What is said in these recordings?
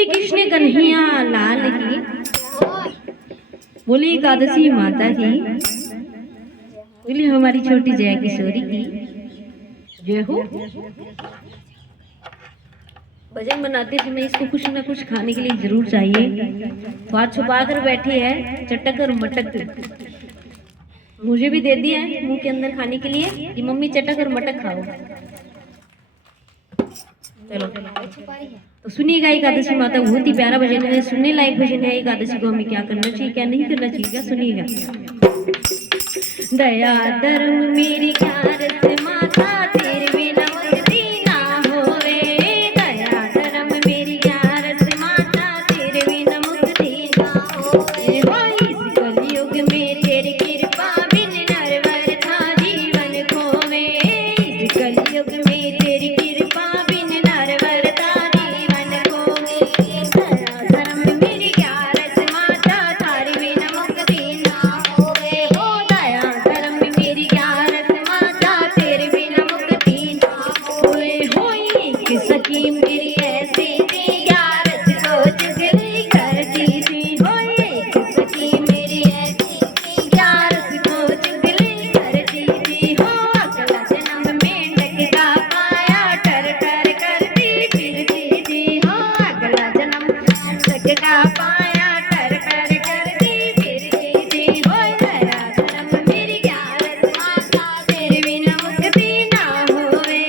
बोली कृष्ण कन्हैया लाल की, बोली एकादशी माता की, बोली हमारी छोटी जया किशोरी की जय हो। भजन बनाते समय इसको कुछ ना कुछ खाने के लिए जरूर चाहिए। तो आज छुपा कर बैठी है चटक और मटक, मुझे भी दे दिया है मुंह के अंदर खाने के लिए कि मम्मी चटक और मटक खाओ। चलो तो सुनिएगा एकादशी माता बहुत ही प्यारा भजन है, सुनने लायक भजन है। एकादशी को हमें क्या करना चाहिए क्या नहीं करना चाहिए, क्या सुनिएगा। दया धर्म मेरी ख्यारत माता तेरे बिना मुक्ति ना होवे, दया धर्म मेरी ख्यारत माता तेरे बिना मुक्ति ना होवे। इस कलयुग में तेरी कृपा बिन नरवर था जीवन खोवे, इस कलयुग में तेरी कृपा बिन नरवर था जीवन खोवे। दया धर्म मेरी ख्यारत माता तारे बिना मुक्ति ना होवे, हो दया धर्म मेरी ख्यारत माता तेरे बिना मुक्ति ना होवे। होई कि सखी मेरी ऐसी थी ख्यारत को चुगली करती थी, होई कि सखी मेरी ऐसी थी ख्यारत को चुगली करती थी। हो अगला जन्म मेंढक का पाया टर टर करती फिरती थी, हो अगला जन्म मेंढक का पाया टर टर करती फिरती थी। हो दया धर्म मेरी ख्यारत माता तेरे बिना मुक्ति ना होवे,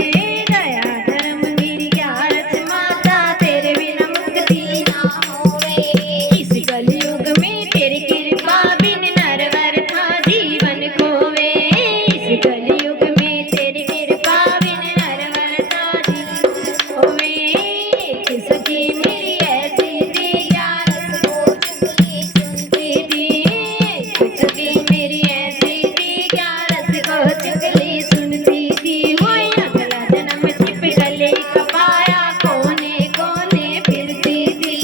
दया धर्म मेरी ख्यारत माता तेरे बिना मुक्ति ना होवे। इस कलयुग में तेरी कृपा बिन नरवर था जीवन खोवे, इस कलयुग में तेरी कृपा बिन नरवर था जीवन खोवे। कि सखी मेरी ऐसी थी ख्यारत को चुगली सुनती थी, कि सखी मेरी ऐसी थी ख्यारत को चुगली सुनती थी। होय अगला जन्म छिप गले का पाया कोने कोने फिरती थी,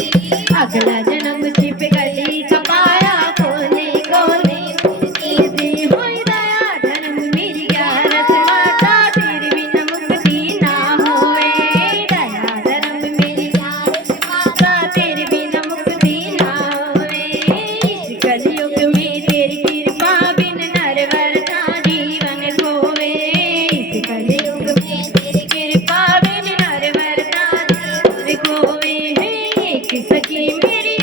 अगला जन्म छिप गली का पाया कोने कोने फिरती थी। होय दया धर्म मेरी ख्यारत माता तेरे बिना मुक्ति ना होवे, दया धर्म मेरी ख्यारत माता तेरे बिना मुक्ति ना होवे। इस कलयुग में तेरी कृपा बिन नरवर था जीवन खोवे, इस कलयुग में तेरी कृपा बिन नरवर था जीवन खोवे। कि सखी मेरी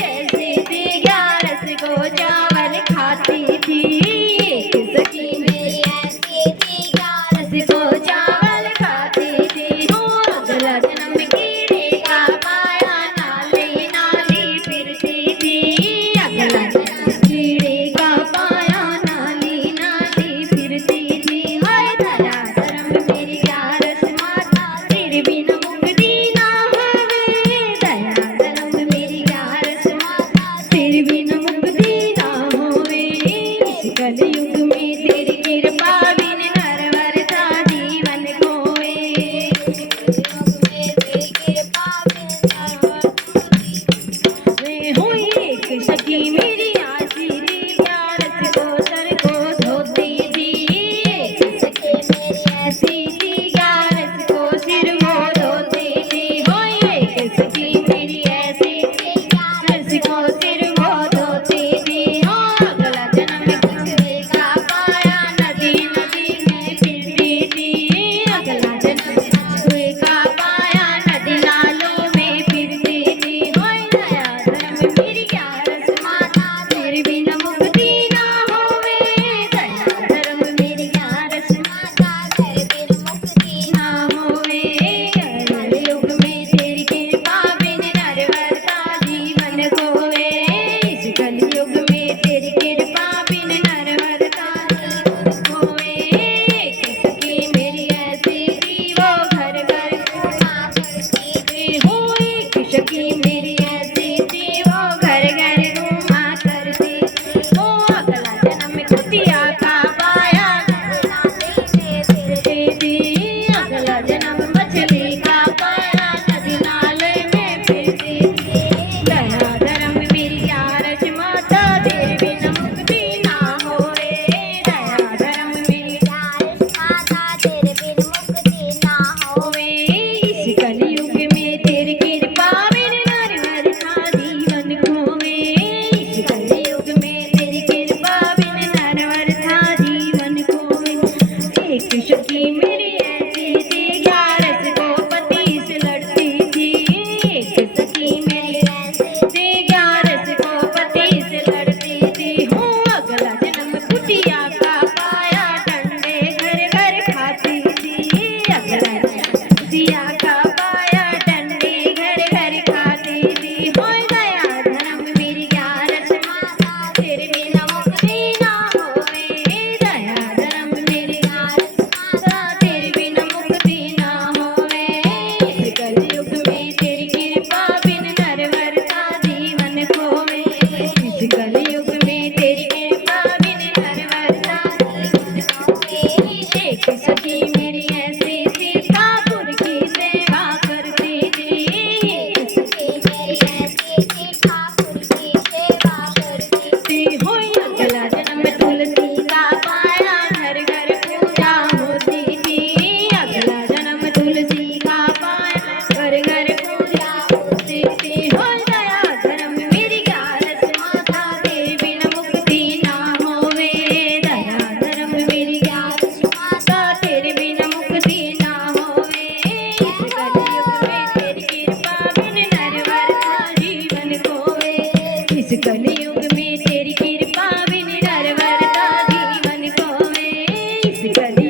थी मेरी ऐसी थी, ग्यारस को पति से लड़ती थी हूँ, अगला जन्म कुटिया का पाया, डंडे घर घर खाती थी, अगला जन्म कुटिया का पाया, डंडे घर घर खाती थी, हो गया धर्म मेरी ग्यारस माता, तेरे बिना मुक्ति ना होवे, गया धर्म मेरी ग्यारस माता, तेरे बिना मुक्ति ना होवे, इस कलयुग में तेरी कृपा बिन नरवर का जीवन खोवे, इस कलयुग में तेरी कृपा बिन नरवर का जीवन खोवे, एक सखी मेरी ऐसी थी, ठाकुर की सेवा करती थी, एक सखी मेरी ऐसी थी, ठाकुर की सेवा करती थी, हो अगला जन्म तुलसी का पाया, घर घर पूजा होती थी, अगला जन्म तुलसी का पाया, घर घर पूजा होती थी, हो गया धर्म मेरी ग्यारस माता, तेरे बिना मुक्ति ना होवे, दया धर्म मेरी ग्यारस माता, तेरे बिना मुक्ति ना होवे, इस कलयुग में तेरी कृपा बिन नरवर का जीवन खोवे, इस कलयुग में तेरी कृपा बिन नरवर का जीवन खोवे, इस कलयुग